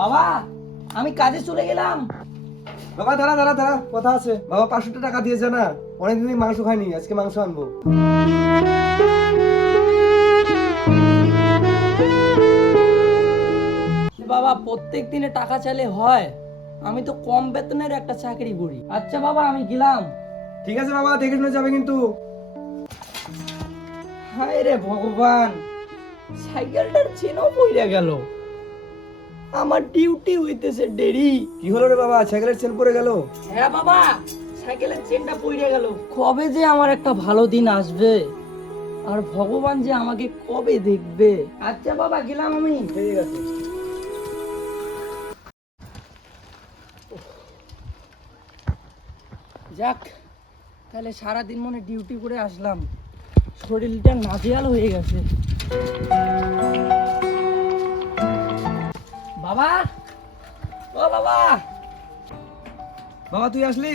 বাবা আমি কাজে চলে গেলাম। বাবা দাঁড়া দাঁড়া দাঁড়া, কথা আছে। বাবা 500 টাকা দিয়েছে না, অনেকদিনই মাংস খাইনি, আজকে মাংস আনবো। বাবা প্রত্যেক দিনে টাকা চাইলে হয়? আমি তো কম বেতনের একটা চাকরি করি। আচ্ছা বাবা আমি গেলাম। ঠিক আছে বাবা, দেখে শুনে যাবে কিন্তু। হায় রে ভগবান, সাইকেলটার চেনও পড়ে গেল। আমার ডিউটি হইতেছে দেরি। কি হলো রে বাবা, সাইকেলের চেন পড়ে গেল? হ্যাঁ বাবা, সাইকেলের চেনটা পড়ে গেল। কবে যে আমার একটা ভালো দিন আসবে, আর ভগবান যে আমাকে কবে দেখবে। আচ্ছা বাবা গেলাম আমি। ঠিক আছে। যাক, তাহলে সারাদিন মনে ডিউটি করে আসলাম, শরীরটা নাজেহাল হয়ে গেছে। বাবা, ও বাবা। বাবা তুই আসলি?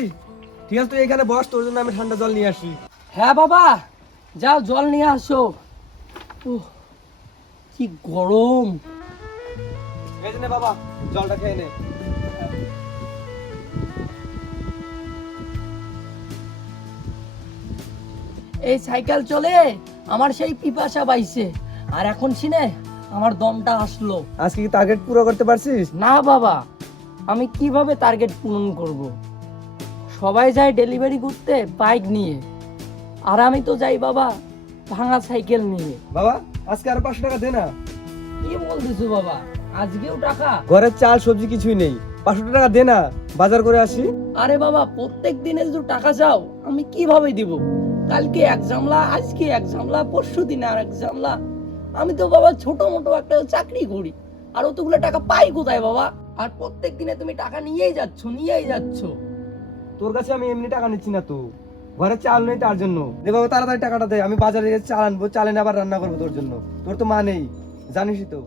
ঠিক আছে, তুই এখানে বস, তোর জন্য আমি ঠান্ডা জল নিয়ে আসি। হ্যাঁ বাবা, যাও জল নিয়ে আসো। উহ, কি গরম। এই যে নে বাবা, জলটা খেয়ে নে। এই সাইকেল চলে আমার সেই পিপাসা পাইছে, আর এখন শুনে আমার দমটা আসলো। আজকে কি টার্গেট পুরো করতে পারছিস? না বাবা, আমি কিভাবে টার্গেট পূরণ করব? সবাই যায় ডেলিভারি করতে বাইক নিয়ে, আর আমি তো যাই বাবা ভাঙা সাইকেল নিয়ে। বাবা আজকে আর 500 টাকা দে না। কি বলতেছো বাবা, আজকেও টাকা? ঘরের চাল সবজি কিছুই নেই, 500 টাকা দে না, বাজার করে আসি। আরে বাবা প্রত্যেক দিনে যদি টাকা চাও আমি কিভাবে দিব? কালকে এক ঝামলা, আজকে এক ঝামলা, পরশু দিনে আর এক ঝামলা। আমি তো বাবা ছোট মোটো একটা চাকরি করি, আর অতগুলো টাকা পাই কোথায় বাবা? আর প্রত্যেক দিনে তুমি টাকা নিয়েই যাচ্ছ। তোর কাছে আমি এমনি টাকা নিচ্ছি না তো, ঘরে চাল নেই তার জন্য। দে বাবা তাড়াতাড়ি টাকাটা দে, আমি বাজারে গিয়ে চাল আনবো, চাল এনে আবার রান্না করবো তোর জন্য। তোর তো মা নেই, জানিসই তো।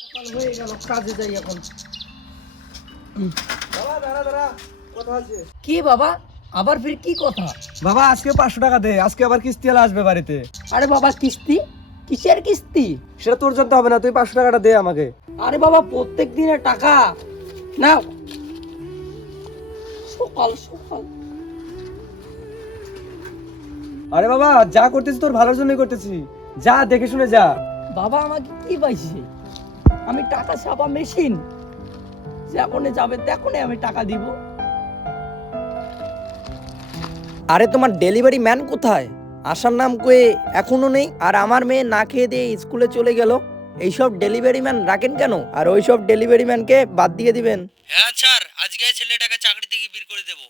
সকাল হয়ে গেল, কাজে যাই এখন। বাবা দাঁড়া দাঁড়া, কথা আছে। কি বাবা, আবার ফির কি কথা? বাবা আজকে 500 টাকা দে, আজকে আবার কিস্তি এলা আসবে বাড়িতে। আরে বাবা কিস্তি? কিসের কিস্তি? সেটা তোর জানতে হবে না, তুই 500 টাকাটা দে আমাকে। আরে বাবা প্রত্যেক দিনের টাকা না, সকাল সকাল। আরে বাবা যা করতেছি তোর ভালোর জন্যই করতেছি, যা দেখে শুনে যা। বাবা আমাকে কি পাইছে? আমি টাকা ছাপা মেশিন, যখনই যাবে তখনই আমি টাকা দিব। আরে তোমার ডেলিভারি ম্যান কোথায়? আসার নাম কয়ে এখনো নেই, আর আমার মেয়ে না খেয়ে দিয়ে স্কুলে চলে গেল। এইসব ডেলিভারি ম্যান রাখেন কেন? আর ওইসব ডেলিভারি ম্যানকে বাদ দিয়ে দিবেন। হ্যাঁ স্যার, আজকে ছেলেটাকে চাকরি থেকে বের করে দেব।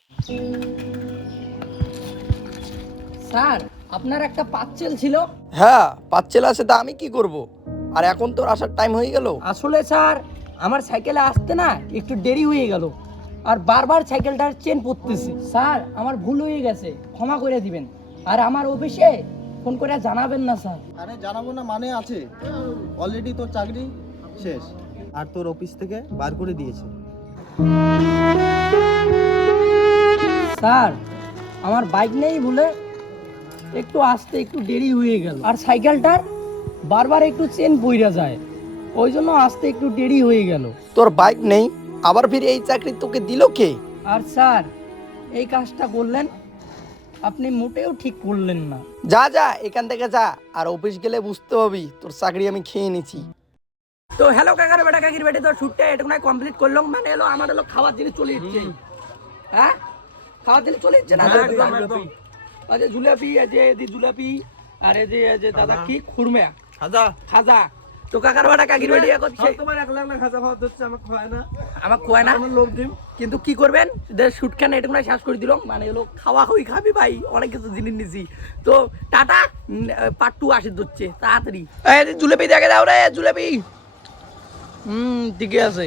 স্যার আপনার একটা পাচ্ছেল ছিল। হ্যাঁ পাচ্ছেল আছে, তা আমি কি করব? আর এখন তোর আসার টাইম হয়ে গেল। আসলে স্যার আমার সাইকেলে আসতে না একটু দেরি হয়ে গেল, আর বারবার সাইকেলটার চেন পড়তেছে। স্যার আমার ভুল হয়ে গেছে, ক্ষমা করে দিবেন। আর আমার অফিসে ফোন করে জানাবেন না স্যার। আরে জানাবো না মানে আছে, অলরেডি তোর চাকরি শেষ আর তোর অফিস থেকে বার করে দিয়েছে। স্যার আমার বাইক নেই বলে একটু আসতে একটু দেরি হয়ে গেল, আর সাইকেলটার বারবার একটু চেন পইরা যায়, ওই জন্য আসতে একটু দেরি হয়ে গেল। তোর বাইক নেই, আবার ফির এই চাকরি তোকে দিল কে? আর স্যার এই কাজটা করলেন আপনি মোটেও ঠিক করলেন না। যা যা এখান থেকে যা, আর অফিস গেলে বুঝতে পারবি তোর চাকরি আমি খেয়ে নিছি। তো হ্যালো কাকার বেটা কাকির বেটে, তো শুটটা এটুকু কমপ্লিট করলাম, মানে এলো আমার হলো খাবার জিনিস চলে যাচ্ছে। হ্যাঁ খাবার জিনিস চলে যাচ্ছে না? আচ্ছা জুলাপি, এই জুলাপি, আর এই যে দাদা কি খুরমা খাজা। তো কাকার বেটা কাকির বেটে করছে, তোমার 1 লাখ না খাজা খাওয়া হচ্ছে, আমাকে খাওয়ায় না। আমার খোয়ায় না, লোভ দিম। কিন্তু কি করবেন, শুট খানে এটুকু শেষ করে দিল, মানে হলো খাওয়া খুবই খাবি ভাই, অনেক কিছু জিনিস নিছি। তো টাটা, পার্ট 2 আসে ধরছে তাড়াতাড়ি। এই জুলাপি দেখে দাও রে, জুলাপি। ঠিক আছে।